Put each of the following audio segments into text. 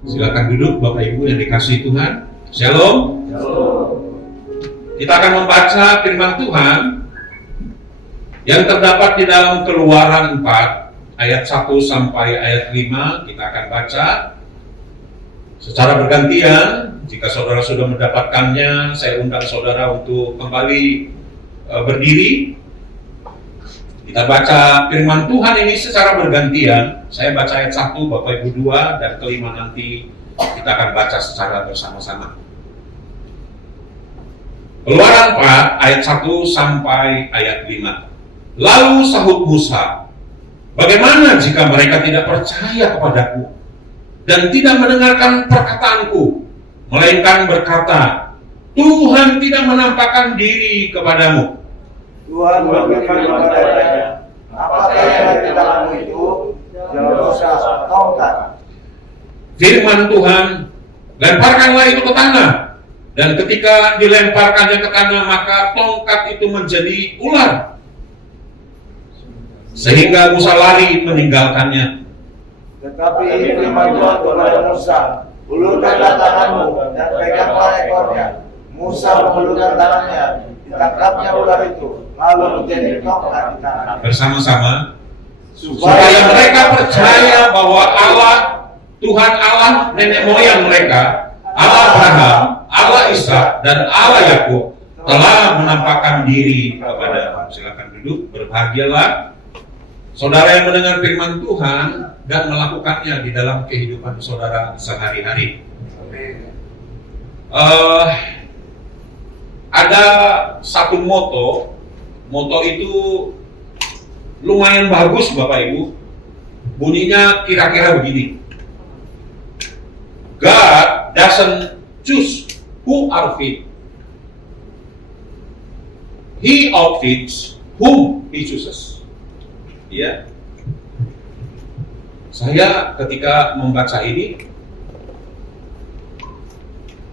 Silakan duduk Bapak Ibu yang dikasihi Tuhan. Shalom. Kita akan membaca firman Tuhan yang terdapat di dalam Keluaran 4 ayat 1 sampai ayat 5. Kita akan baca secara bergantian. Jika saudara sudah mendapatkannya, saya undang saudara untuk kembali berdiri. Kita baca firman Tuhan ini secara bergantian. Saya baca ayat 1, Bapak Ibu 2, dan kelima nanti kita akan baca secara bersama-sama. Keluaran 4 ayat 1 sampai ayat 5. Lalu sahut Musa, bagaimana jika mereka tidak percaya kepadaku dan tidak mendengarkan perkataanku, melainkan berkata, Tuhan tidak menampakkan diri kepadamu. Tuhan berfirman kepadanya, apakah yang di dalammu itu? Jawab tongkat. Firman Tuhan, lemparkanlah itu ke tanah. Dan ketika dilemparkannya ke tanah, maka tongkat itu menjadi ular. Sehingga Musa lari meninggalkannya. Tetapi firman Tuhan kepada Musa, ulurkanlah tanganmu dan peganglah ekornya. Musa mengulurkan tangannya, ditangkapnya ular itu, lalu menjadi tongkat di tangan. Bersama-sama, supaya mereka percaya bahwa Allah, Tuhan Allah nenek moyang mereka, Allah Abraham, Allah Ishak, dan Allah Yakub telah menampakkan diri kepada. Silakan duduk, berbahagialah saudara yang mendengar firman Tuhan dan melakukannya di dalam kehidupan saudara sehari-hari. Ada satu moto itu lumayan bagus Bapak Ibu. Bunyinya kira-kira begini. God doesn't choose who are fit. He outfits whom he chooses. Ya. Saya ketika membaca ini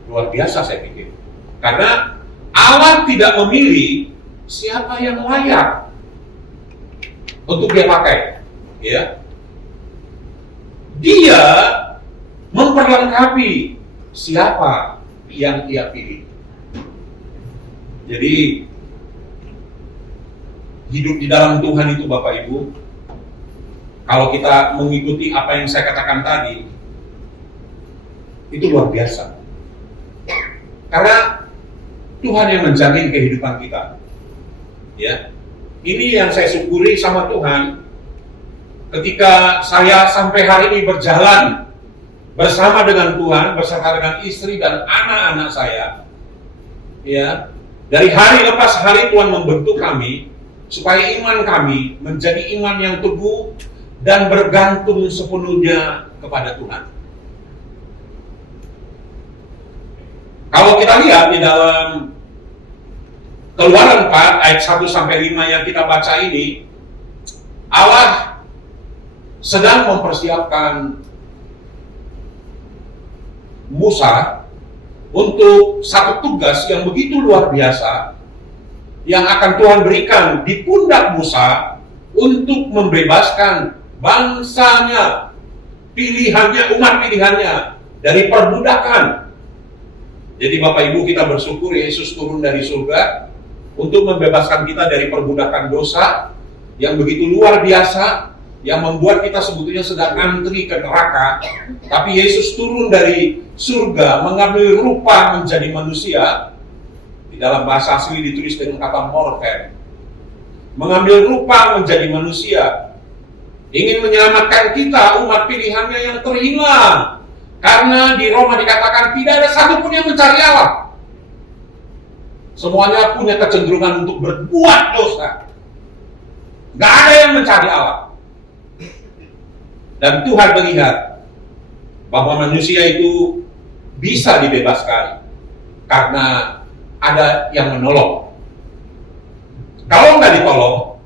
luar biasa saya pikir. Karena Allah tidak memilih siapa yang layak untuk dia pakai, ya. Dia memperlengkapi siapa yang dia pilih. Jadi hidup di dalam Tuhan itu Bapak Ibu, kalau kita mengikuti apa yang saya katakan tadi, itu luar biasa. Karena Tuhan yang menjamin kehidupan kita. Ya. Ini yang saya syukuri sama Tuhan ketika saya sampai hari ini berjalan bersama dengan Tuhan, bersama dengan istri dan anak-anak saya. Ya. Dari hari lepas hari Tuhan membentuk kami supaya iman kami menjadi iman yang teguh dan bergantung sepenuhnya kepada Tuhan. Kalau kita lihat di dalam Keluaran 4 ayat 1 sampai 5 yang kita baca ini, Allah sedang mempersiapkan Musa untuk satu tugas yang begitu luar biasa yang akan Tuhan berikan di pundak Musa untuk membebaskan bangsanya, pilihannya, umat pilihannya dari perbudakan. Jadi Bapak Ibu, kita bersyukur Yesus turun dari surga untuk membebaskan kita dari perbudakan dosa yang begitu luar biasa, yang membuat kita sebetulnya sedang antri ke neraka. Tapi Yesus turun dari surga, mengambil rupa menjadi manusia. Di dalam bahasa asli ditulis dengan kata morphen. Mengambil rupa menjadi manusia, ingin menyelamatkan kita, umat pilihannya yang terhilang. Karena di Roma dikatakan tidak ada satupun yang mencari Allah. Semuanya punya kecenderungan untuk berbuat dosa. Gak ada yang mencari Allah. Dan Tuhan melihat bahwa manusia itu bisa dibebaskan karena ada yang menolong. Kalau nggak ditolong,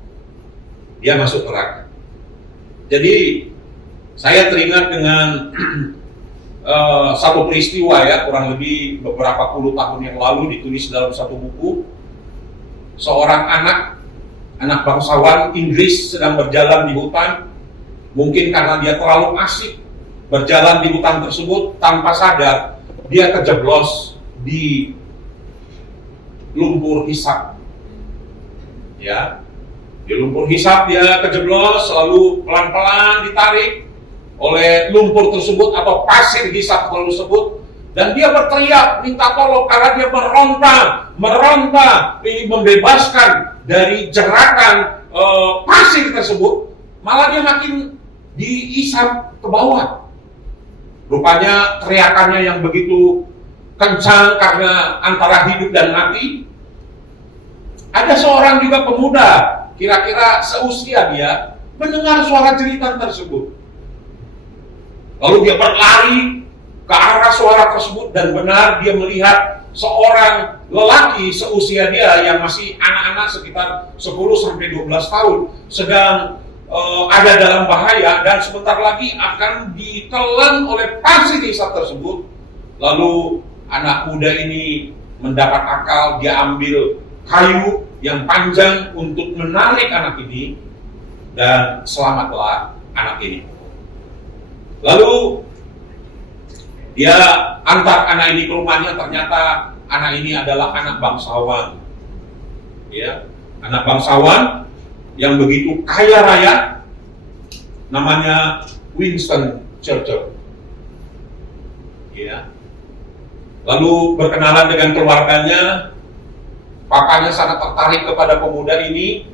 dia masuk neraka. Jadi saya teringat dengan satu peristiwa ya, kurang lebih beberapa puluh tahun yang lalu ditulis dalam satu buku. Seorang anak bangsawan Inggris sedang berjalan di hutan, mungkin karena dia terlalu asik berjalan di hutan tersebut tanpa sadar dia kejeblos di lumpur hisap. Ya, di lumpur hisap dia kejeblos, lalu pelan-pelan ditarik oleh lumpur tersebut atau pasir hisap tersebut, dan dia berteriak minta tolong karena dia meronta ingin membebaskan dari jerakan pasir tersebut. Malah dia makin diisap ke bawah. Rupanya teriakannya yang begitu kencang karena antara hidup dan mati. Ada seorang juga pemuda, kira-kira seusia dia, mendengar suara jeritan tersebut. Lalu dia berlari ke arah suara tersebut, dan benar dia melihat seorang lelaki seusia dia yang masih anak-anak sekitar 10-12 tahun sedang ada dalam bahaya dan sebentar lagi akan ditelan oleh pasir hisap tersebut. Lalu anak muda ini mendapat akal, dia ambil kayu yang panjang untuk menarik anak ini, dan selamatlah anak ini. Lalu dia antar anak ini ke rumahnya, ternyata anak ini adalah anak bangsawan. Ya, anak bangsawan yang begitu kaya raya, namanya Winston Churchill. Ya. Lalu berkenalan dengan keluarganya, papanya sangat tertarik kepada pemuda ini.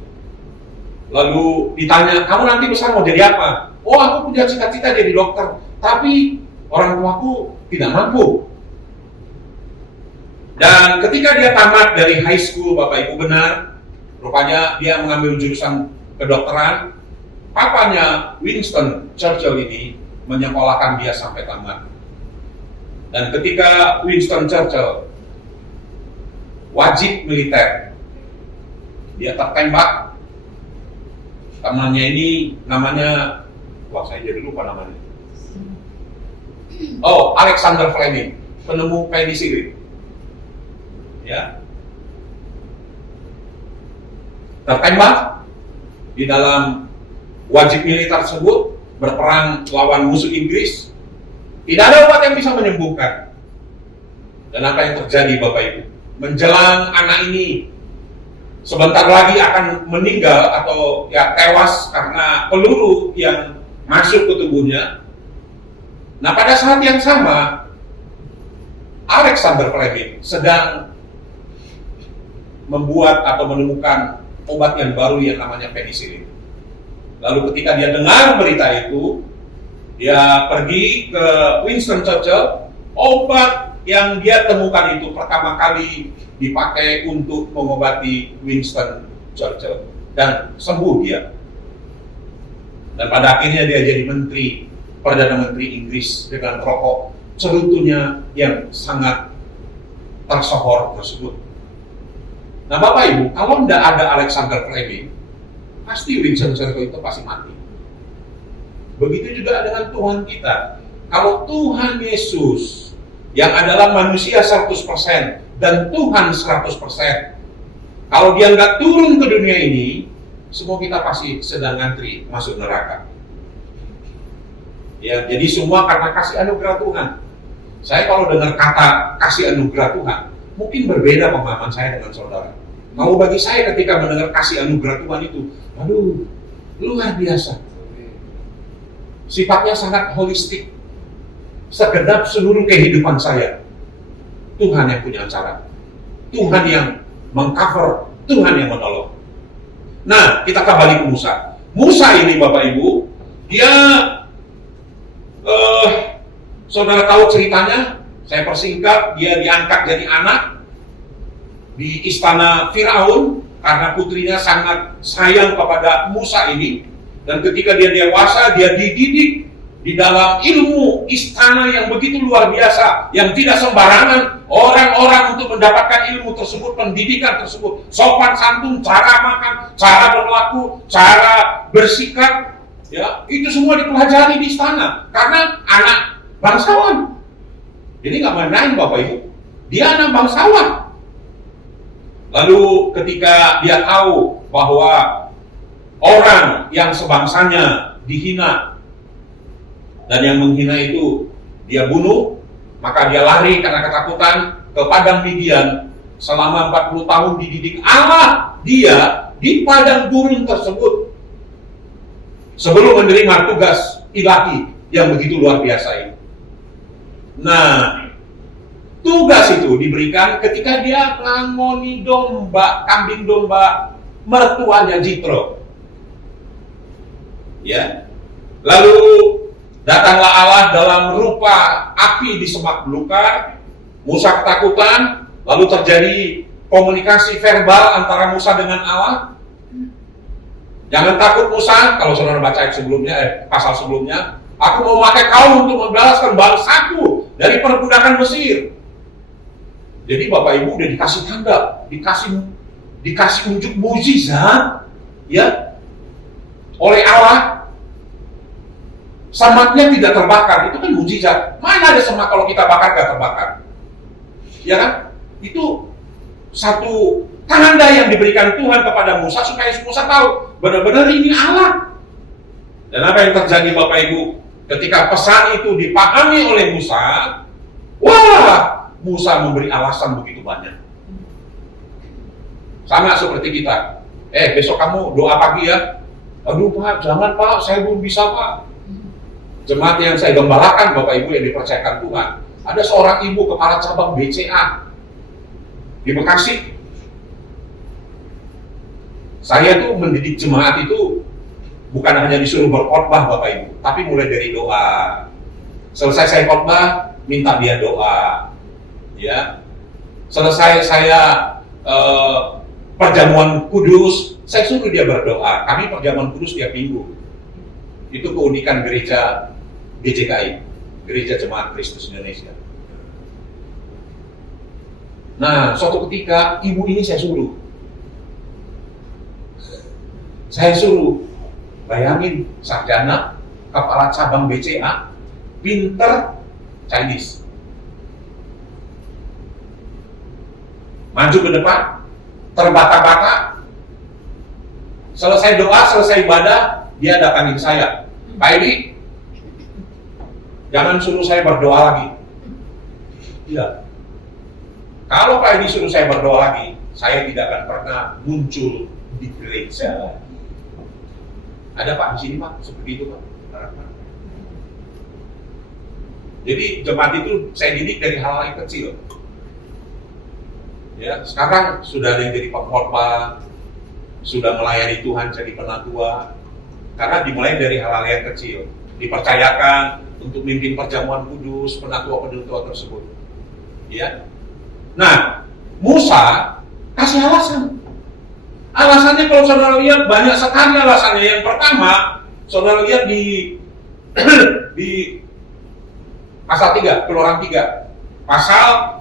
Lalu ditanya, kamu nanti besar mau jadi apa? Oh, aku punya cita-cita jadi dokter, tapi orang tuaku tidak mampu. Dan ketika dia tamat dari high school, Bapak Ibu benar, rupanya dia mengambil jurusan kedokteran. Papanya Winston Churchill ini menyekolahkan dia sampai tamat. Dan ketika Winston Churchill wajib militer, dia tertembak. Temannya ini namanya, saya jadi lupa namanya. Oh, Alexander Fleming, penemu penisilin. Ya, tertembak di dalam wajib militer tersebut, berperang lawan musuh Inggris. Tidak ada obat yang bisa menyembuhkan. Dan apa yang terjadi, Bapak Ibu? Menjelang anak ini sebentar lagi akan meninggal atau ya tewas karena peluru yang masuk ke tubuhnya. Nah, pada saat yang sama Alexander Fleming sedang membuat atau menemukan obat yang baru yang namanya penisilin. Lalu ketika dia dengar berita itu, dia pergi ke Winston Churchill. Obat yang dia temukan itu pertama kali dipakai untuk mengobati Winston Churchill, dan sembuh dia. Dan pada akhirnya dia jadi Perdana Menteri Inggris dengan rokok cerutunya yang sangat tersohor tersebut. Nah, Bapak Ibu, kalau tidak ada Alexander Fleming, pasti Winston Churchill itu pasti mati. Begitu juga dengan Tuhan kita. Kalau Tuhan Yesus yang adalah manusia 100% dan Tuhan 100%, kalau dia nggak turun ke dunia ini, semua kita pasti sedang ngantri masuk neraka. Ya, jadi semua karena kasih anugerah Tuhan. Saya kalau dengar kata kasih anugerah Tuhan, mungkin berbeda pemahaman saya dengan saudara. Kalau bagi saya ketika mendengar kasih anugerah Tuhan itu, aduh, luar biasa. Sifatnya sangat holistik. Segenap seluruh kehidupan saya, Tuhan yang punya acara. Tuhan yang mengcover, Tuhan yang menolong. Nah, kita kembali ke Musa. Musa ini, Bapak Ibu, dia saudara tahu ceritanya, saya persingkat, dia diangkat jadi anak di istana Firaun karena putrinya sangat sayang kepada Musa ini. Dan ketika dia dewasa, dia dididik di dalam ilmu istana yang begitu luar biasa, yang tidak sembarangan orang-orang untuk mendapatkan ilmu tersebut, pendidikan tersebut, sopan santun, cara makan, cara berlaku, cara bersikap, ya itu semua dipelajari di istana karena anak bangsawan. Jadi nggak main-main, Bapak Ibu, dia anak bangsawan. Lalu ketika dia tahu bahwa orang yang sebangsanya dihina, dan yang menghina itu dia bunuh, maka dia lari karena ketakutan ke padang Midian. Selama 40 tahun dididik Allah dia di padang gurun tersebut sebelum menerima tugas ilahi yang begitu luar biasa ini. Nah, tugas itu diberikan ketika dia ngangoni domba, kambing domba mertuanya Jitro. Ya. Lalu datanglah Allah dalam rupa api di semak belukar. Musa ketakutan, lalu terjadi komunikasi verbal antara Musa dengan Allah. Jangan takut Musa, kalau saudara baca ayat sebelumnya, pasal sebelumnya, aku mau pakai kau untuk membalaskan bangsaku dari perbudakan Mesir. Jadi Bapak Ibu udah dikasih tanda, dikasih unjuk mukjizat, ya, oleh Allah. Semaknya tidak terbakar, itu kan mukjizat. Mana ada semak kalau kita bakar gak terbakar? Ya kan? Itu satu tanda yang diberikan Tuhan kepada Musa supaya Musa tahu benar-benar ini Allah. Dan apa yang terjadi Bapak Ibu? Ketika pesan itu dipahami oleh Musa, wah, Musa memberi alasan begitu banyak. Sama seperti kita. Besok kamu doa pagi ya. Aduh Pak, jangan Pak, saya belum bisa Pak. Jemaat yang saya gembalakan Bapak Ibu yang dipercayakan Tuhan, ada seorang ibu kepala cabang BCA di Bekasi. Saya tuh mendidik jemaat itu bukan hanya disuruh berkhotbah Bapak Ibu, tapi mulai dari doa. Selesai saya khotbah, minta dia doa. Ya. Selesai saya perjamuan kudus, saya suruh dia berdoa. Kami perjamuan kudus tiap minggu. Itu keunikan gereja GJKI, Gereja Jemaat Kristus Indonesia. Nah, suatu ketika ibu ini saya suruh, bayangin sarjana, kepala cabang BCA, pinter Chinese. Maju ke depan, terbata-bata, selesai doa, selesai ibadah, dia datangin saya. Pak Edi, jangan suruh saya berdoa lagi. Iya. Kalau Pak Edi suruh saya berdoa lagi, saya tidak akan pernah muncul di gereja. Ada Pak di sini Pak, seperti itu Pak. Jadi jemaat itu saya didik dari hal-hal yang kecil. Ya, sekarang sudah ada yang jadi pengkhotbah, sudah melayani Tuhan jadi penatua. Karena dimulai dari hal-hal yang kecil, dipercayakan untuk mimpin perjamuan kudus, penatua-penatua tersebut. Ya. Nah, Musa kasih alasan. Alasannya kalau saudara lihat banyak sekali alasannya. Yang pertama, saudara lihat di pasal 3, Keluaran 3, pasal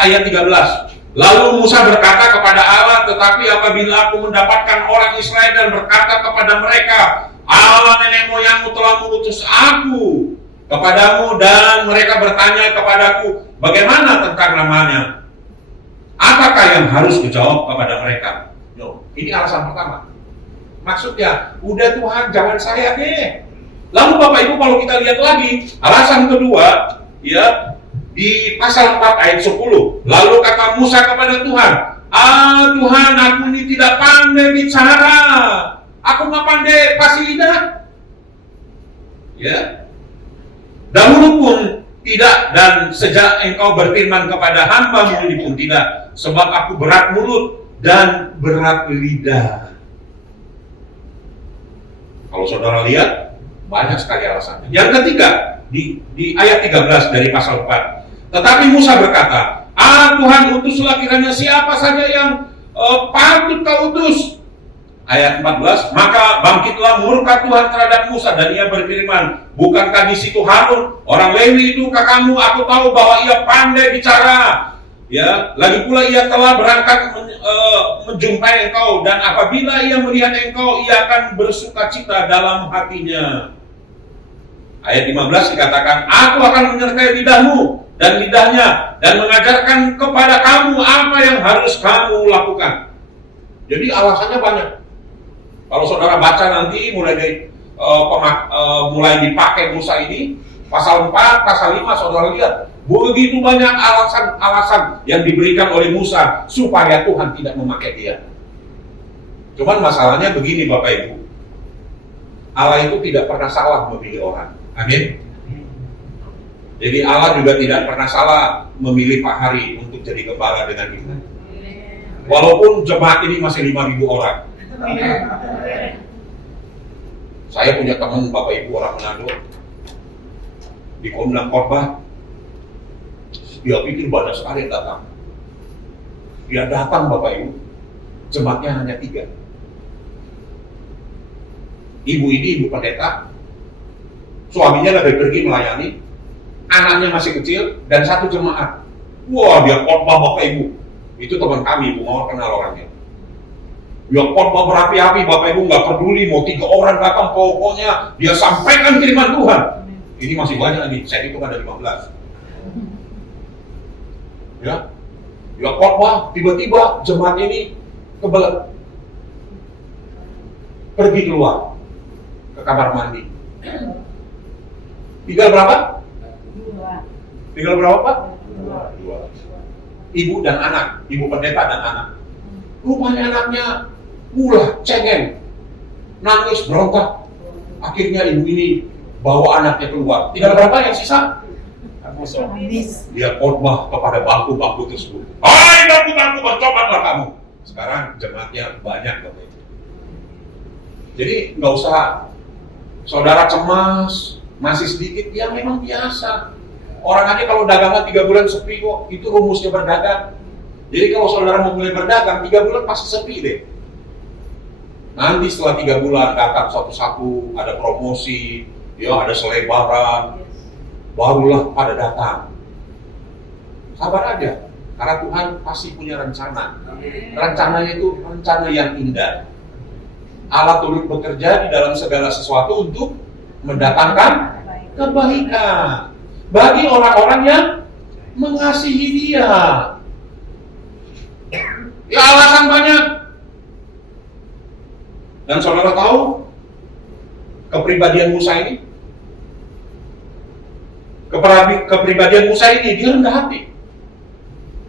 ayat 13. Lalu Musa berkata kepada Allah, tetapi apabila aku mendapatkan orang Israel dan berkata kepada mereka, Allah nenek moyangmu telah mengutus aku kepadamu, dan mereka bertanya kepadaku, bagaimana tentang namanya? Apakah yang harus dijawab kepada mereka? Ini alasan pertama. Maksudnya, udah Tuhan, jangan saya deh. Lalu Bapak Ibu kalau kita lihat lagi, alasan kedua, ya, di pasal 4 ayat 10. Lalu kata Musa kepada Tuhan, Tuhan, aku ini tidak pandai bicara. Aku nggak pandai pasi lidah. Ya. Dahulu pun tidak, dan sejak engkau berfirman kepada hamba-Mu ini pun tidak, sebab aku berat mulut dan berat lidah. Kalau saudara lihat, banyak sekali alasannya. Yang ketiga, di ayat 13 dari pasal 4. Tetapi Musa berkata, Tuhan, utuslah kiranya siapa saja yang patut kau utus. Ayat 14, maka bangkitlah murka Tuhan terhadap Musa, dan ia berfirman, bukankah di situ Harun, orang Lewi itu kakakmu? Aku tahu bahwa ia pandai bicara. Ya, lagi pula ia telah berangkat menjumpai engkau, dan apabila ia melihat engkau, ia akan bersukacita dalam hatinya. Ayat 15 dikatakan, aku akan menyertai lidahmu dan lidahnya, dan mengajarkan kepada kamu apa yang harus kamu lakukan. Jadi alasannya banyak. Kalau saudara baca nanti mulai dari mulai dipakai Musa ini, pasal 4, pasal 5, saudara lihat, begitu banyak alasan-alasan yang diberikan oleh Musa supaya Tuhan tidak memakai dia. Cuman masalahnya begini Bapak Ibu, Allah itu tidak pernah salah memilih orang. Amin. Jadi Allah juga tidak pernah salah memilih Pak Hari untuk jadi gembala dengan kita. Walaupun jemaat ini masih 5.000 orang. Saya punya teman Bapak Ibu orang Manado di Komnak Khotbah. Dia pikir banyak sekali yang datang. Dia datang Bapak Ibu, jemaatnya hanya 3. Ibu ini ibu pendeta, suaminya lagi pergi melayani, anaknya masih kecil, dan 1 jemaat. Wah, dia khotbah Bapak Ibu. Itu teman kami, Ibu Mawar kenal orangnya. Dia khotbah berapi-api, Bapak Ibu nggak peduli mau 3 orang datang, pokoknya dia sampaikan firman Tuhan. Ini masih banyak nih, saya hitung ada 15. Ya, dia khotbah, tiba-tiba jemaat ini kebelet, pergi keluar ke kamar mandi. Tinggal berapa? 2. Tinggal berapa Pak? 2. Ibu dan anak, ibu pendeta dan anak. Rupanya anaknya mulah, cengeng, nangis, berontak. Akhirnya ibu ini bawa anaknya keluar. Tinggal berapa yang sisa? Dia khotbah kepada bangku-bangku tersebut. Hai bangku-bangku, bertobatlah kamu. Sekarang jemaatnya banyak Bapak Ibu. Jadi nggak usah saudara cemas, masih sedikit, ya memang biasa. Orang aja kalau dagangan 3 bulan sepi kok, itu rumusnya berdagang. Jadi kalau saudara mau mulai berdagang, 3 bulan pasti sepi deh. Nanti setelah 3 bulan datang satu-satu, ada promosi, ya ada selebaran, barulah pada datang. Sabar aja, karena Tuhan pasti punya rencana. Rencananya itu rencana yang indah. Allah turut bekerja di dalam segala sesuatu untuk mendatangkan kebaikan bagi orang-orang yang mengasihi Dia. Ya alasan banyak. Dan saudara tahu kepribadian Musa ini? Kepribadian Musa ini, dia rendah hati.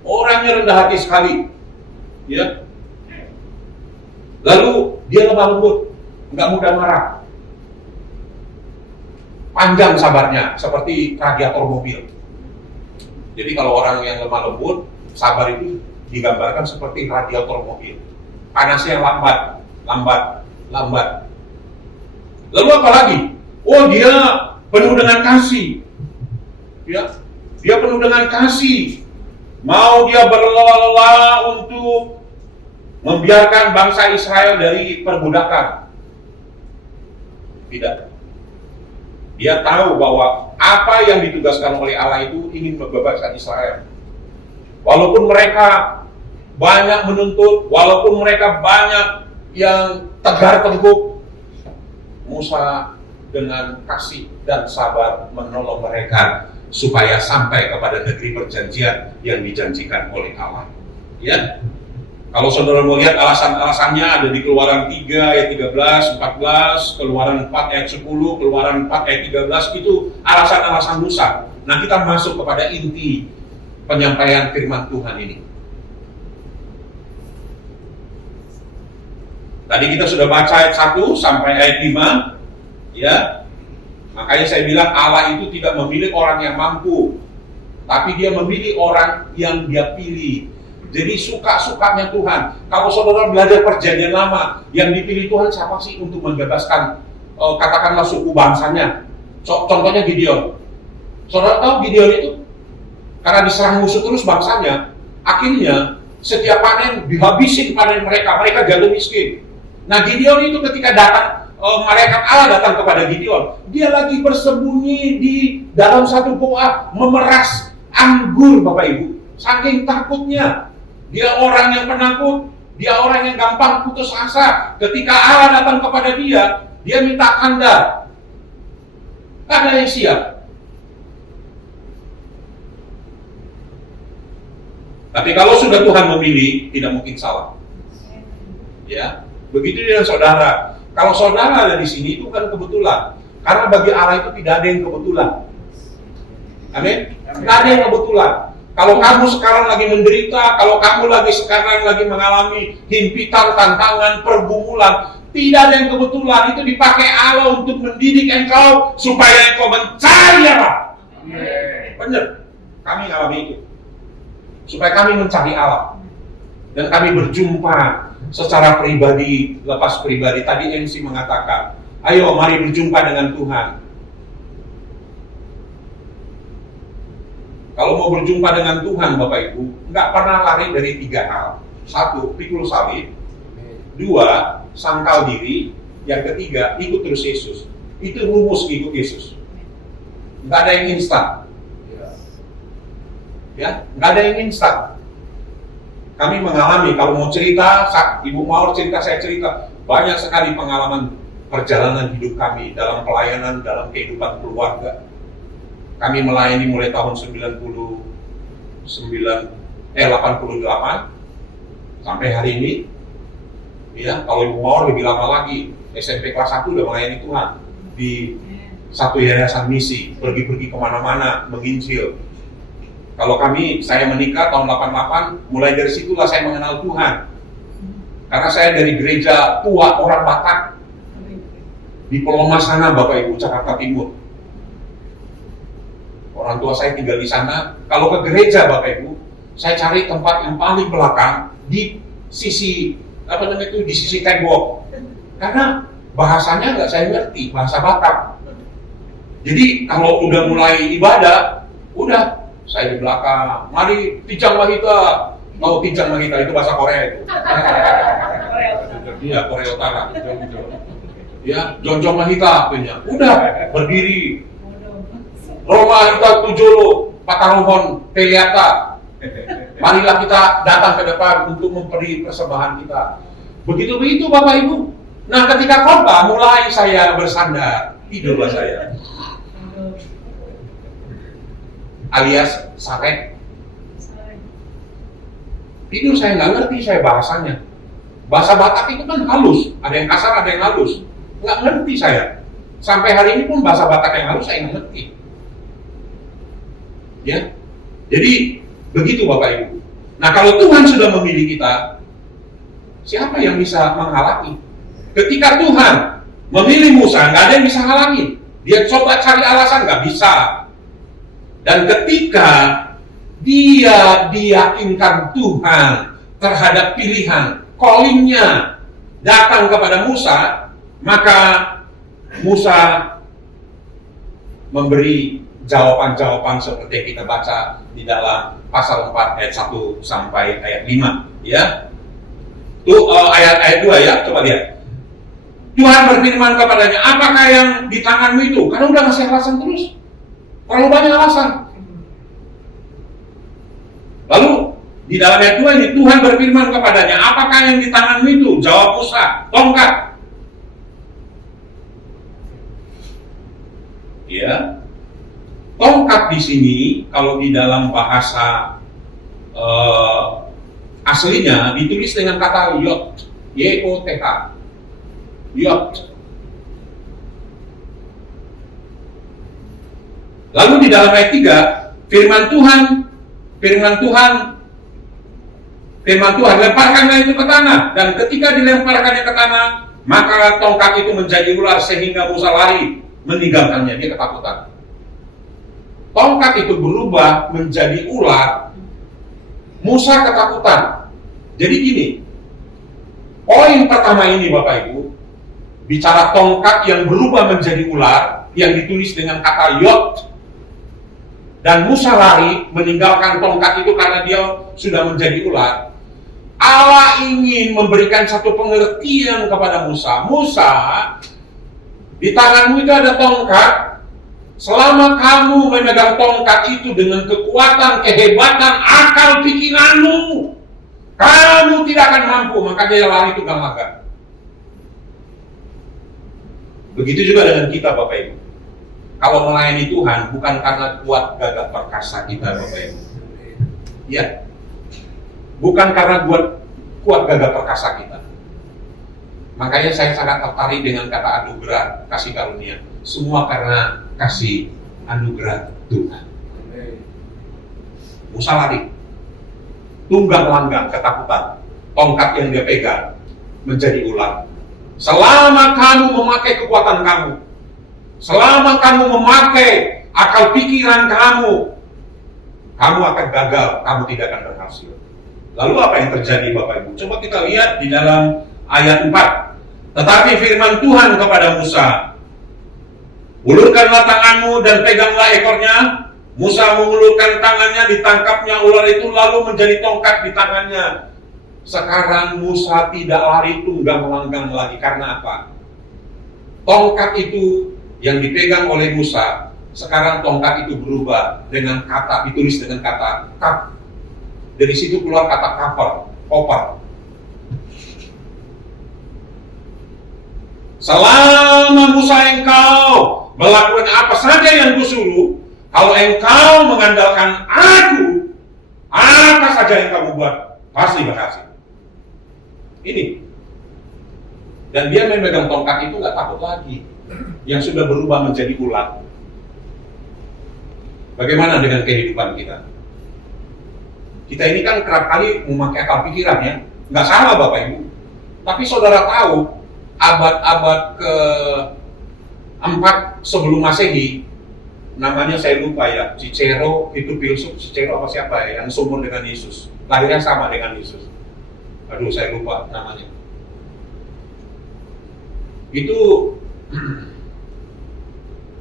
Orangnya rendah hati sekali. Ya. Lalu dia lemah lembut, nggak mudah marah. Panjang sabarnya, seperti radiator mobil. Jadi kalau orang yang lemah lembut, sabar itu digambarkan seperti radiator mobil. Panasnya lambat. Lalu apa lagi? Oh, dia penuh dengan kasih. Ya, dia penuh dengan kasih. Mau dia berlelah-lelah untuk membiarkan bangsa Israel dari perbudakan. Tidak. Dia tahu bahwa apa yang ditugaskan oleh Allah itu ingin membebaskan Israel. Walaupun mereka banyak menuntut, walaupun mereka banyak yang tegar tengkuk, Musa dengan kasih dan sabar menolong mereka supaya sampai kepada negeri perjanjian yang dijanjikan oleh Allah. Ya. Kalau saudara mau lihat alasan-alasannya ada di Keluaran 3 ayat 13, 14, Keluaran 4 ayat 10, Keluaran 4 ayat 13, itu alasan-alasan Musa. Nah, kita masuk kepada inti penyampaian firman Tuhan ini. Tadi kita sudah baca ayat 1 sampai ayat 5, ya. Makanya saya bilang Allah itu tidak memilih orang yang mampu, tapi Dia memilih orang yang Dia pilih. Jadi suka-sukanya Tuhan. Kalau saudara belajar perjanjian lama, yang dipilih Tuhan siapa sih untuk membebaskan katakanlah suku bangsanya? Contohnya Gideon. Saudara tahu Gideon itu? Karena diserang musuh terus bangsanya, akhirnya setiap panen dihabisin panen mereka jatuh miskin. Nah Gideon itu ketika datang, malaikat Allah datang kepada Gideon, dia lagi bersembunyi di dalam satu goa memeras anggur Bapak Ibu. Saking takutnya. Dia orang yang penakut, dia orang yang gampang putus asa. Ketika Allah datang kepada dia minta kanda. Ada yang siap. Tapi kalau sudah Tuhan memilih, tidak mungkin salah. Ya, begitu dengan saudara. Kalau saudara ada di sini itu kan kebetulan. Karena bagi Allah itu tidak ada yang kebetulan. Amin. Tidak ada yang kebetulan. Kalau kamu sekarang lagi menderita, kalau kamu sekarang lagi mengalami himpitan, tantangan, pergumulan, tidak ada yang kebetulan. Itu dipakai Allah untuk mendidik engkau supaya engkau mencari Allah. Benar. Kami alami itu. Supaya kami mencari Allah. Dan kami berjumpa secara pribadi, lepas pribadi. Tadi MC mengatakan, ayo mari berjumpa dengan Tuhan. Kalau mau berjumpa dengan Tuhan Bapak Ibu, nggak pernah lari dari 3 hal. 1, pikul salib. 2, sangkal diri. Yang ketiga, ikut terus Yesus. Itu rumus ikut Yesus. Nggak ada yang instan. Ya, nggak ada yang instan. Kami mengalami, kalau mau cerita, Ibu mau cerita, saya cerita. Banyak sekali pengalaman perjalanan hidup kami dalam pelayanan, dalam kehidupan keluarga. Kami melayani mulai tahun 88 sampai hari ini. Ya, kalau Ibu mau lebih lama lagi, SMP kelas 1 udah melayani Tuhan di satu yayasan misi, pergi-pergi kemana-mana, menginjil. Kalau saya menikah tahun 88, mulai dari situlah saya mengenal Tuhan. Karena saya dari gereja tua orang Batak di Pelomas sana, Bapak Ibu, Jakarta Timur. Orang tua saya tinggal di sana. Kalau ke gereja, Bapak Ibu, saya cari tempat yang paling belakang di sisi di sisi tembok. Karena bahasanya nggak saya ngerti, bahasa Batak. Jadi kalau udah mulai ibadah, udah saya di belakang, mari Tijang Mahita. Mau Tijang Mahita itu bahasa Korea itu. Iya, Korea Utara. Ya, Jonjong Mahita punya. Udah berdiri. Roma Hita Tujolo, Pataruhon Teliata. Marilah kita datang ke depan untuk memberi persembahan kita. Begitu Bapak Ibu. Nah, ketika khotbah mulai saya bersandar, tidurlah saya. Alias sarek. Tidur saya nggak ngerti saya bahasanya. Bahasa Batak itu kan halus, ada yang kasar, ada yang halus. Nggak ngerti saya. Sampai hari ini pun bahasa Batak yang halus saya nggak ngerti. Ya, jadi begitu Bapak Ibu. Nah, kalau Tuhan sudah memilih kita, siapa yang bisa menghalangi? Ketika Tuhan memilih Musa, nggak ada yang bisa halangi. Dia coba cari alasan, nggak bisa. Dan ketika dia diyakinkan Tuhan terhadap pilihan, callingnya datang kepada Musa, maka Musa memberi jawaban-jawaban seperti yang kita baca di dalam pasal 4 ayat 1 sampai ayat 5, ya. Tuh ayat 2 ya, coba lihat. Tuhan berfirman kepadanya, apakah yang di tanganmu itu? Karena udah ngasih alasan terus. Terlalu banyak alasan. Lalu di dalam ayat 2 ini Tuhan berfirman kepadanya, apakah yang di tanganmu itu? Jawab Musa, tongkat. Ya. Tongkat di sini kalau di dalam bahasa aslinya ditulis dengan kata yot, Y-O-T-H, yot. Lalu di dalam ayat 3 firman Tuhan, lemparkanlah itu ke tanah, dan ketika dilemparkannya ke tanah, maka tongkat itu menjadi ular sehingga Musa lari meninggalkannya, dia ketakutan. Tongkat itu berubah menjadi ular, Musa ketakutan. Jadi gini, poin pertama ini Bapak Ibu, bicara tongkat yang berubah menjadi ular, yang ditulis dengan kata yot, dan Musa lari meninggalkan tongkat itu karena dia sudah menjadi ular. Allah ingin memberikan satu pengertian kepada Musa. Musa, di tanganmu itu ada tongkat. Selama kamu memegang tongkat itu dengan kekuatan, kehebatan, akal pikiranmu, kamu tidak akan mampu, maka dia lari tunggang langgar. Begitu juga dengan kita Bapak Ibu. Kalau melayani Tuhan bukan karena kuat gagah perkasa kita Bapak Ibu. Ya, bukan karena kuat gagah perkasa kita. Makanya saya sangat tertarik dengan kata anugerah, kasih karunia. Semua karena kasih anugerah Tuhan. Musa lari, tunggang langgang ketakutan, tongkat yang dia pegang menjadi ular. Selama kamu memakai kekuatan kamu, selama kamu memakai akal pikiran kamu, kamu akan gagal, kamu tidak akan berhasil. Lalu apa yang terjadi Bapak Ibu? Coba kita lihat di dalam ayat 4. Tetapi firman Tuhan kepada Musa, ulurkanlah tanganmu dan peganglah ekornya. Musa mengulurkan tangannya, ditangkapnya ular itu lalu menjadi tongkat di tangannya. Sekarang Musa tidak lari tunggang langgang lagi. Karena apa? Tongkat itu yang dipegang oleh Musa, sekarang tongkat itu berubah dengan kata, ditulis dengan kata kap. Dari situ keluar kata koper. Selama Musa engkau melakukan apa saja yang kusuruh, kalau engkau mengandalkan aku, apa saja yang kamu buat pasti berhasil. Ini. Dan dia memegang tongkat itu nggak takut lagi, yang sudah berubah menjadi ular. Bagaimana dengan kehidupan kita? Kita ini kan kerap kali memakai akal pikiran ya, nggak salah Bapak Ibu. Tapi saudara tahu, abad-abad ke-4 sebelum Masehi, namanya saya lupa ya, Cicero, itu filsuf Cicero apa siapa ya, yang seumur dengan Yesus, lahirnya sama dengan Yesus. Aduh, saya lupa namanya. Itu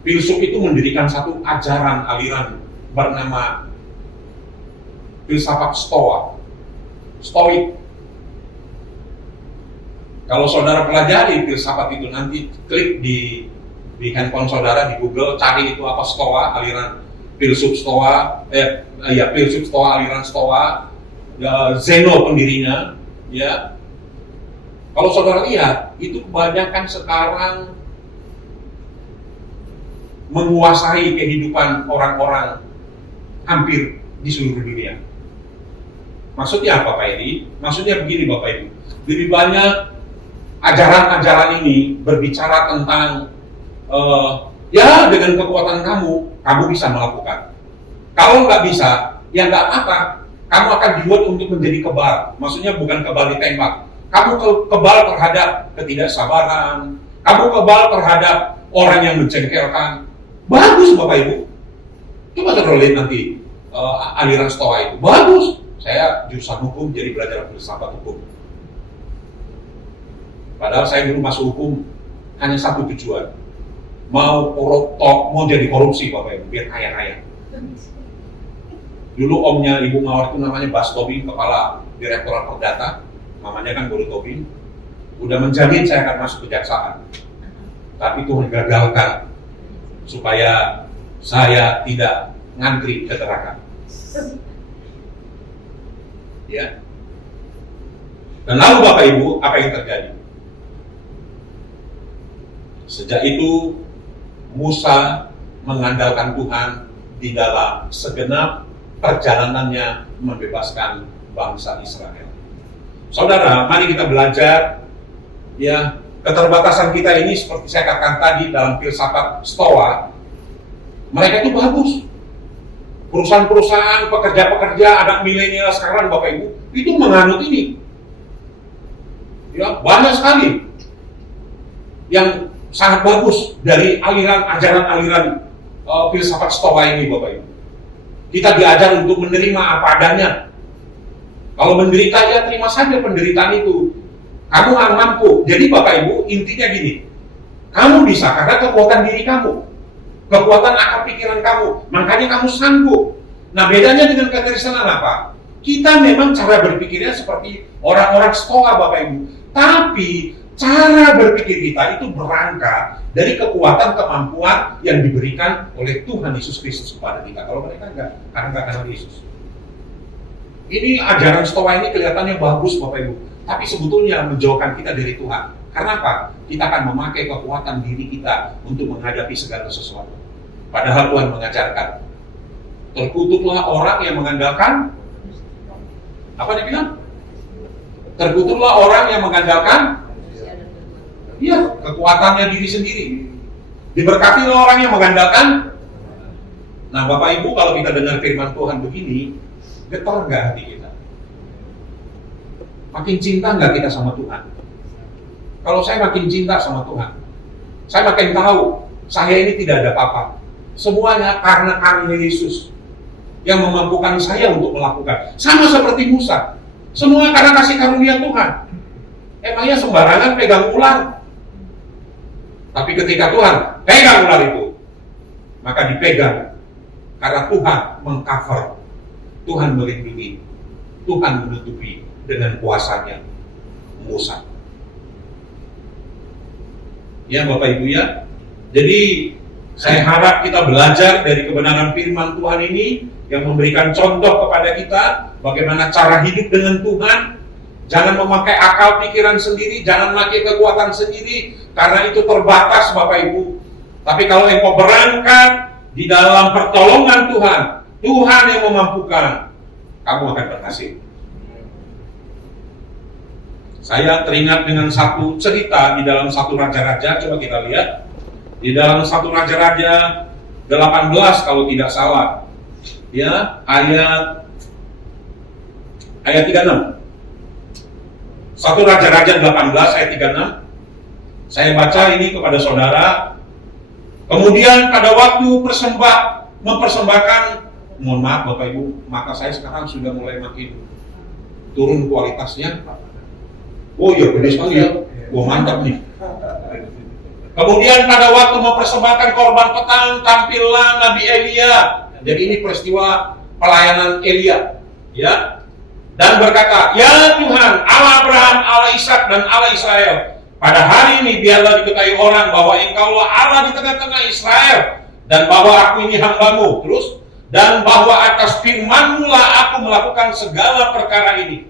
filsuf itu mendirikan satu ajaran aliran bernama filsafat Stoik. Kalau saudara pelajari filsafat itu, nanti klik di handphone saudara, di Google, cari itu apa Stoa, aliran filsuf Stoa, filsuf Stoa, aliran Stoa, Zeno pendirinya, ya. Kalau saudara lihat, itu kebanyakan sekarang menguasai kehidupan orang-orang hampir di seluruh dunia. Maksudnya apa Pak Edi? Maksudnya begini Bapak Ibu, lebih banyak ajaran-ajaran ini berbicara tentang ya dengan kekuatan kamu bisa melakukan. Kalau nggak bisa, ya nggak apa, kamu akan dibuat untuk menjadi kebal. Maksudnya bukan kebal ditembak. Kamu kebal terhadap ketidaksabaran, kamu kebal terhadap orang yang menjengkelkan. Bagus Bapak Ibu. Coba saudara lihat nanti aliran Stoa itu. Bagus. Saya jurusan hukum, jadi belajar filsafat hukum. Padahal saya dulu masuk hukum hanya satu tujuan, mau jadi korupsi Bapak Ibu, biar kaya-kaya. Dulu omnya Ibu Mawar itu namanya Bas Tobing, kepala Direktorat Perdata, mamanya kan Guru Tobing, udah menjamin saya akan masuk kejaksaan. Tapi Tuhan gagalkan supaya saya tidak ngantri ke neraka. Ya. Dan lalu Bapak Ibu, apa yang terjadi? Sejak itu Musa mengandalkan Tuhan di dalam segenap perjalanannya membebaskan bangsa Israel. Saudara, mari kita belajar ya, keterbatasan kita ini seperti saya katakan tadi dalam filsafat Stoa. Mereka itu bagus. Perusahaan-perusahaan, pekerja-pekerja, anak milenial sekarang Bapak Ibu, itu menganut ini. Ya, banyak sekali yang sangat bagus dari ajaran-aliran filsafat Stoa ini Bapak Ibu. Kita diajar untuk menerima apa adanya. Kalau menderita ya terima saja penderitaan itu. Kamu nggak mampu. Jadi Bapak Ibu, intinya gini, kamu bisa karena kekuatan diri kamu, kekuatan akal pikiran kamu, makanya kamu sanggup. Nah, bedanya dengan kekristenan apa? Kita memang cara berpikirnya seperti orang-orang Stoa Bapak Ibu, tapi cara berpikir kita itu berangkat dari kekuatan kemampuan yang diberikan oleh Tuhan Yesus Kristus kepada kita. Kalau mereka enggak, karena enggak kenal Yesus. Ini ajaran Stoa ini kelihatannya bagus Bapak Ibu, tapi sebetulnya menjauhkan kita dari Tuhan. Karena apa? Kita akan memakai kekuatan diri kita untuk menghadapi segala sesuatu. Padahal Tuhan mengajarkan, terkutuklah orang yang mengandalkan, apa dia bilang? Terkutuklah orang yang mengandalkan Iya, kekuatannya diri sendiri. Diberkati oleh orang yang mengandalkan. Nah, Bapak Ibu, kalau kita dengar firman Tuhan begini, getar nggak hati kita? Makin cinta nggak kita sama Tuhan? Kalau saya makin cinta sama Tuhan, saya makin tahu saya ini tidak ada apa-apa. Semuanya karena karunia Yesus yang memampukan saya untuk melakukan. Sama seperti Musa, semua karena kasih karunia Tuhan. Emangnya sembarangan pegang ular? Tapi ketika Tuhan pegang ular itu, maka dipegang. Karena Tuhan mengcover, Tuhan melindungi, Tuhan menutupi dengan kuasanya Musa. Ya Bapak Ibu ya, jadi saya harap kita belajar dari kebenaran firman Tuhan ini yang memberikan contoh kepada kita bagaimana cara hidup dengan Tuhan. Jangan memakai akal pikiran sendiri, jangan memakai kekuatan sendiri, karena itu terbatas Bapak Ibu. Tapi kalau engkau berangkat di dalam pertolongan Tuhan, Tuhan yang memampukan, kamu akan berhasil. Saya teringat dengan satu cerita di dalam satu Raja-Raja, coba kita lihat. Di dalam satu Raja-Raja 18 kalau tidak salah. Ya, ayat 36. Satu Raja-Raja 18 ayat 36. Saya baca ini kepada saudara. Kemudian pada waktu mempersembahkan, mohon maaf Bapak Ibu, maka saya sekarang sudah mulai makin turun kualitasnya. Oh iya, gede sekali ya. Wah mantap nih. Kemudian pada waktu mempersembahkan korban petang, tampillah Nabi Elia. Jadi ini peristiwa pelayanan Elia, ya. Dan berkata, ya Tuhan, Allah Abraham, Allah Ishak dan Allah Israel. Pada hari ini biarlah diketahui orang bahwa Engkaulah Allah di tengah-tengah Israel, dan bahwa aku ini hamba-Mu. Terus, dan bahwa atas firman-Mu lah aku melakukan segala perkara ini.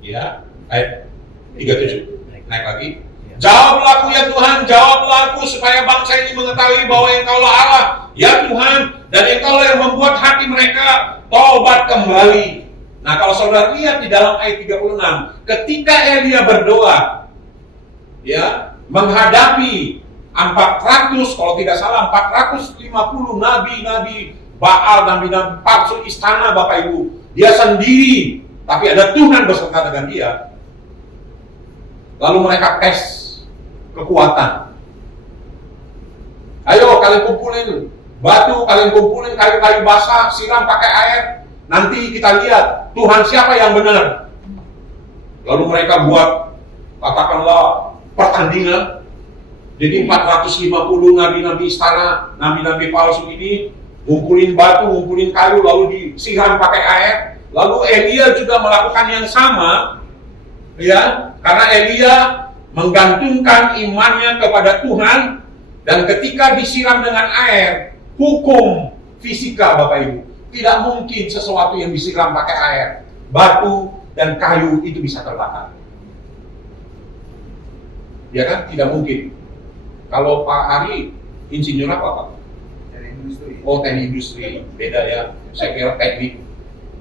Ya, ayat 37. Naik lagi. Jawablah aku ya Tuhan, jawablah aku supaya bangsa ini mengetahui bahwa Engkaulah Allah, ya Tuhan, dan Engkaulah yang membuat hati mereka taubat kembali. Nah, kalau saudara lihat di dalam ayat 36, ketika Elia berdoa, ya, menghadapi 400, kalau tidak salah 450 nabi-nabi Baal, nabi-nabi palsu istana Bapak Ibu, dia sendiri, tapi ada Tuhan beserta dengan dia. Lalu mereka tes kekuatan. Ayo kalian kumpulin batu, kalian kumpulin kayu-kayu basah, siram pakai air. Nanti kita lihat Tuhan siapa yang benar. Lalu mereka buat, katakanlah, pertandingan. Jadi 450 nabi-nabi istana, nabi-nabi palsu ini ngumpulin batu, ngumpulin kayu, lalu disiram pakai air. Lalu Elia juga melakukan yang sama, ya, karena Elia menggantungkan imannya kepada Tuhan, dan ketika disiram dengan air, hukum fisika Bapak Ibu, tidak mungkin sesuatu yang disiram pakai air, batu dan kayu itu bisa terbakar. Ya kan? Tidak mungkin. Kalau Pak Ari insinyur apa Pak? Teknik industri. Oh, teknik industri, beda ya. Saya kira teknik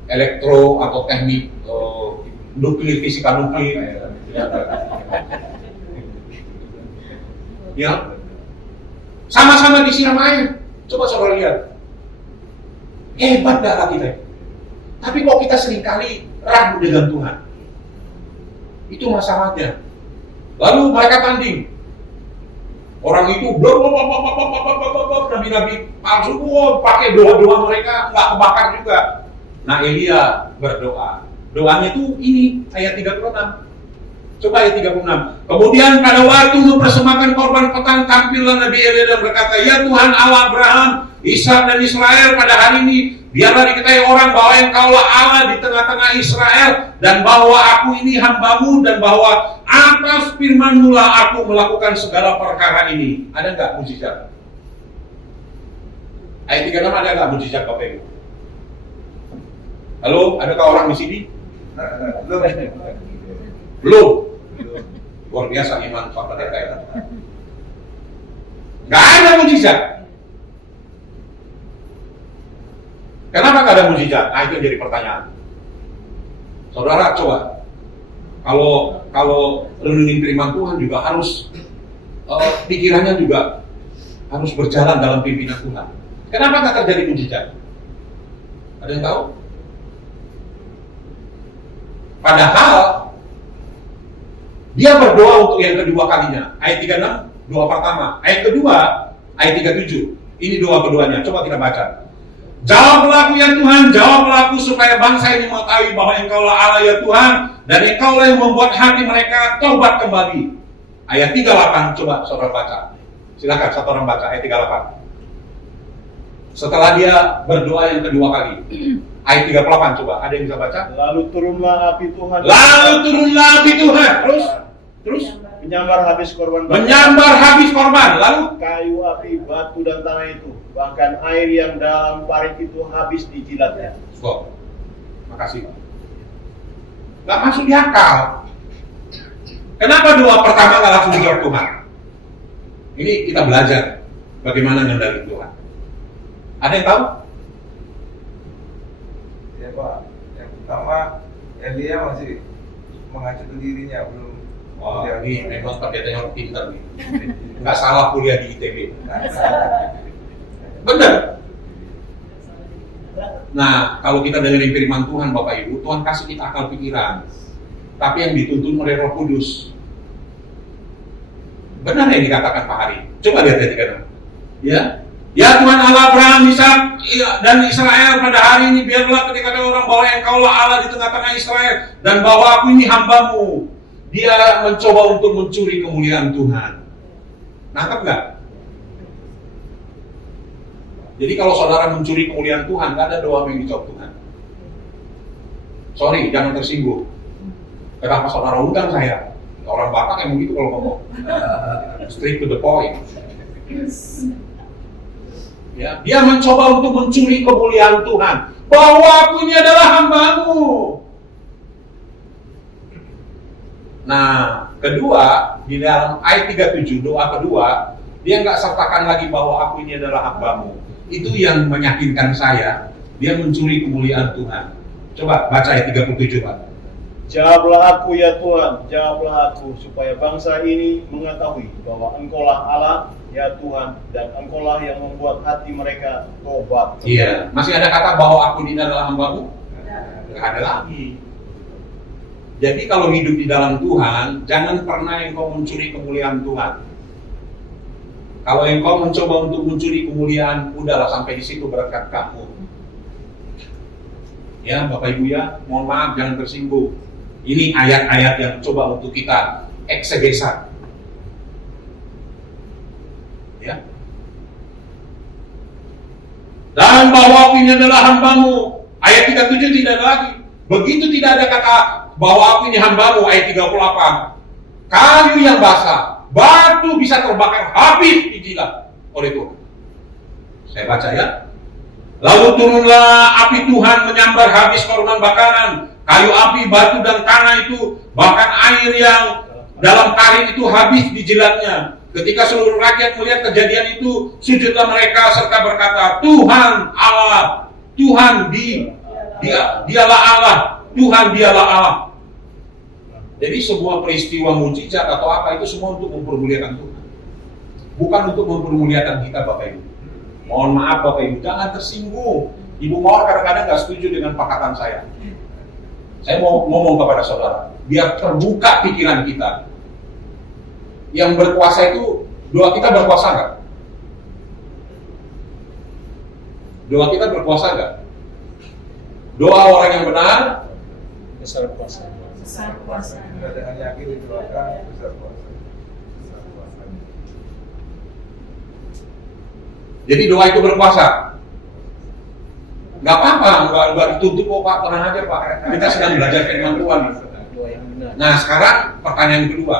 elektro atau teknik nuklir, fisika nuklir. Ya, sama-sama disiram air. Coba saudara lihat, hebat darah kita. Tapi kok kita seringkali ragu dengan Tuhan. Itu masalahnya. Lalu mereka tanding. Orang itu nabi-nabi palsu, pakai doa-doa mereka nggak kebakar juga. Nah, Elia berdoa. Doanya itu ini ayat 36. Coba ayat 36. Kemudian pada waktu mempersembahkan korban petang, tampillah Nabi Elia dan berkata, ya Tuhan Allah Abraham, Ishak dan Israel, pada hari ini biarlah diketahui orang bahwa Engkaulah Allah di tengah-tengah Israel, dan bahwa aku ini hamba-Mu, dan bahwa atas firman-Mu lah aku melakukan segala perkara ini. Ada nggak mujizat? Ayat 36 ada nggak mujizat Bapak Ibu? Halo, adakah orang di sini? Belum. Luar biasa iman Pak Pendeta ya. Nggak ada mujizat. Kenapa nggak ada mujizat? Nah, itu jadi pertanyaan. Saudara coba, Kalau renungin firman Tuhan juga harus pikirannya juga harus berjalan dalam pimpinan Tuhan. Kenapa nggak terjadi mujizat? Ada yang tahu? Padahal dia berdoa untuk yang kedua kalinya. Ayat 36, doa pertama. Ayat kedua, ayat 37. Ini doa keduanya. Coba kita baca. Jawablah aku ya Tuhan, jawablah aku supaya bangsa ini mengetahui bahwa Engkaulah Allah ya Tuhan, dan Engkaulah yang membuat hati mereka tobat kembali. Ayat 38, coba saudara baca. Silakan satu orang baca ayat 38. Setelah dia berdoa yang kedua kali. Ayat 38 coba, ada yang bisa baca? Lalu turunlah api Tuhan. Lalu turunlah api Tuhan. Terus menyambar habis korban. Menyambar habis korban. Lalu kayu, api, batu dan tanah itu, bahkan air yang dalam parit itu habis dijilatnya. Stop. Makasih Pak. Gak masuk di akal. Kenapa doa pertama gak langsung dijawab Tuhan? Ini kita belajar bagaimana ngendaliin Tuhan. Ada yang tahu? Ya Pak, yang pertama Elia masih mengacu ke dirinya, belum. Wah, ini memang ternyata orang pintar nih. Nggak salah kuliah di ITB. Benar. Nah, kalau kita dengerin firman Tuhan Bapak Ibu, Tuhan kasih kita akal pikiran. Tapi yang dituntun oleh Roh Kudus. Benar yang dikatakan Pak Hari. Coba lihat ayat 36. Ya. Ya Tuhan Allah Abraham, Ishak dan Israel pada hari ini, biarlah ketika ada orang bahwa Engkaulah Allah di tengah-tengah Israel, dan bahwa aku ini hambamu. Dia mencoba untuk mencuri kemuliaan Tuhan. Nangkep nggak? Jadi kalau saudara mencuri kemuliaan Tuhan, nggak ada doa yang dijawab Tuhan. Sorry, jangan tersinggung. Kenapa saudara undang saya? Orang Batak yang begitu kalau ngomong. Straight to the point. Ya, dia mencoba untuk mencuri kemuliaan Tuhan. Bahwa aku ini adalah hambamu. Nah, kedua, di dalam ayat 37, doa kedua, dia nggak sertakan lagi bahwa aku ini adalah hambamu. Itu yang meyakinkan saya, dia mencuri kemuliaan Tuhan. Coba baca ayat 37, Pak. Jawablah aku ya Tuhan, jawablah aku, supaya bangsa ini mengetahui bahwa Engkaulah Allah ya Tuhan, dan Engkaulah yang membuat hati mereka tobat. Iya, masih ada kata bahwa aku ini adalah hambamu? Nggak ada lagi. Jadi kalau hidup di dalam Tuhan, jangan pernah engkau mencuri kemuliaan Tuhan. Kalau engkau mencoba untuk mencuri kemuliaan, udahlah sampai di situ berkat kamu. Ya, Bapak Ibu ya, mohon maaf jangan tersinggung. Ini ayat-ayat yang coba untuk kita eksegesan. Ya. Dan bahwa aku ini adalah hambamu. Ayat 37 tidak ada lagi. Begitu tidak ada kata bahwa aku ini hambamu, ayat 38. Kayu yang basah, batu bisa terbakar habis dijilat oleh Tuhan. Saya baca ya. Lalu turunlah api Tuhan menyambar habis korban bakaran, kayu api, batu dan tanah itu, bahkan air yang dalam parit itu habis dijilatnya. Ketika seluruh rakyat melihat kejadian itu, sujudlah mereka serta berkata, Tuhan Allah, Tuhan dialah Allah, Tuhan dialah Allah. Jadi sebuah peristiwa mujizat atau apa itu semua untuk mempermuliakan Tuhan, bukan untuk mempermuliakan kita Bapak Ibu. Mohon maaf Bapak Ibu, jangan tersinggung. Ibu Mawar kadang-kadang nggak setuju dengan pakatan saya. Saya mau ngomong kepada saudara, biar terbuka pikiran kita. Yang berkuasa itu, doa kita berkuasa nggak? Doa kita berkuasa nggak? Doa orang yang benar besar kuasa. Besar kuasa. Dengan yakin didoakan besar kuasa. Besar kuasa. Jadi doa itu berkuasa. Nggak apa-apa, nggak ditutup kok Pak, tenang aja Pak. Kita sedang belajar firman Tuhan. Nah sekarang pertanyaan kedua,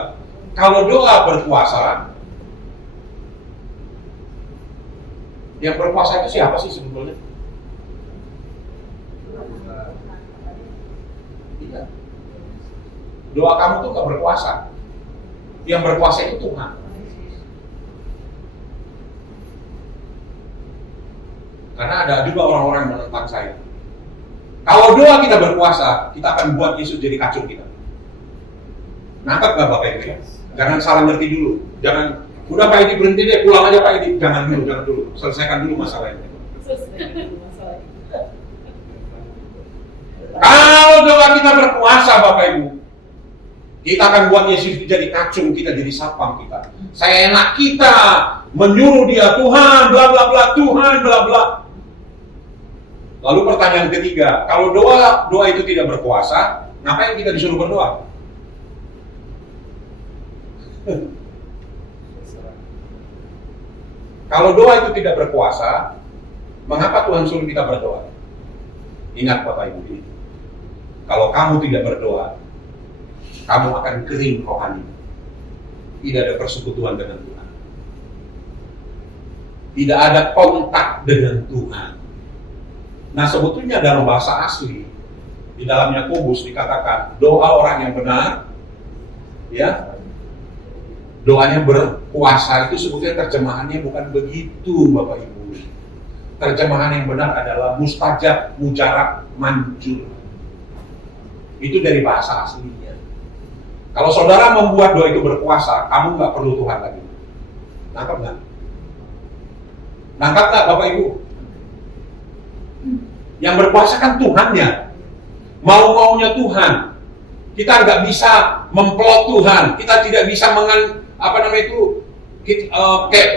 kalau doa berkuasa, yang berkuasa itu siapa sih sebetulnya? Tidak. Doa kamu tuh nggak berkuasa. Yang berkuasa itu Tuhan. Karena ada juga orang-orang yang menentang saya. Kalau doa kita berkuasa, kita akan buat Yesus jadi kacung kita. Nangkap nggak Bapak Ibu? Jangan salah ngerti dulu. Jangan, udah Pak Edi berhenti deh, pulang aja Pak Edi. Jangan dulu. Selesaikan dulu masalah ini. Kalau doa kita berkuasa Bapak Ibu, kita akan buat Yesus jadi kacung, kita jadi sapam kita. Saya enak kita menyuruh dia, Tuhan bla bla bla, Tuhan bla bla. Lalu pertanyaan ketiga, kalau doa itu tidak berkuasa, ngapain kita disuruh berdoa? Kalau doa itu tidak berkuasa, mengapa Tuhan suruh kita berdoa? Ingat Bapak Ibu ini, kalau kamu tidak berdoa, kamu akan kering rohani. Tidak ada persekutuan dengan Tuhan. Tidak ada kontak dengan Tuhan. Nah sebetulnya dalam bahasa asli, di dalam Yakobus dikatakan doa orang yang benar, ya, doanya berkuasa, itu sebetulnya terjemahannya bukan begitu Bapak Ibu. Terjemahan yang benar adalah mustajab, mujarab, manjur. Itu dari bahasa aslinya. Kalau saudara membuat doa itu berkuasa, kamu nggak perlu Tuhan lagi. Nangkap nggak? Nangkap nggak Bapak Ibu? Yang berkuasa kan Tuhannya, mau-maunya Tuhan. Kita nggak bisa memplot Tuhan, kita tidak bisa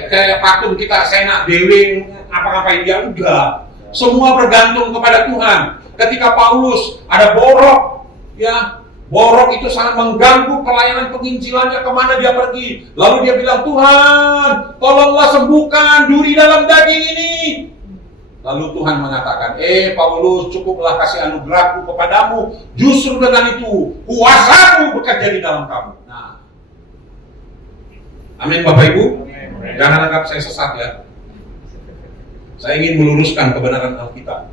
kayak patung kita senak dewe apa-apain dia, enggak. Semua bergantung kepada Tuhan. Ketika Paulus ada borok, ya, borok itu sangat mengganggu pelayanan penginjilannya, kemana dia pergi. Lalu dia bilang, Tuhan, tolonglah sembuhkan duri dalam daging ini. Lalu Tuhan mengatakan, Paulus, cukuplah kasih anugerahku kepadamu. Justru dengan itu, kuasaku bekerja di dalam kamu. Nah, amin Bapak Ibu. Amin. Jangan anggap saya sesat ya. Saya ingin meluruskan kebenaran Alkitab.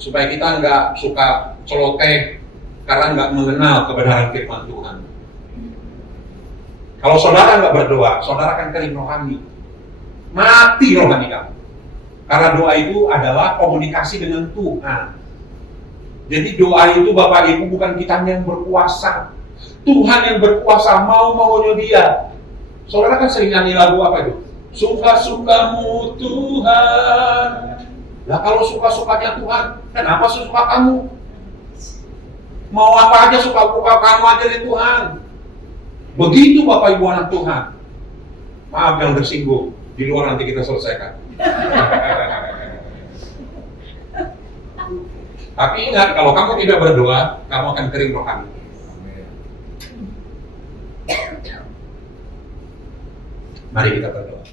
Supaya kita nggak suka celoteh karena nggak mengenal kebenaran firman Tuhan. Kalau saudara nggak berdoa, saudara akan kering rohani. Mati rohani kamu. Karena doa itu adalah komunikasi dengan Tuhan. Jadi doa itu Bapak Ibu bukan kita yang berkuasa. Tuhan yang berkuasa, mau-maunya dia. Saudara kan sering nyanyi lagu apa itu? Suka-sukamu Tuhan. Nah kalau suka-sukanya Tuhan, kenapa suka kamu? Mau apa aja suka-suka kamu aja deh Tuhan. Begitu Bapak Ibu anak Tuhan. Maaf yang tersinggung, di luar nanti kita selesaikan. Tapi ingat, kalau kamu tidak berdoa, kamu akan kering rohani. Mari kita berdoa.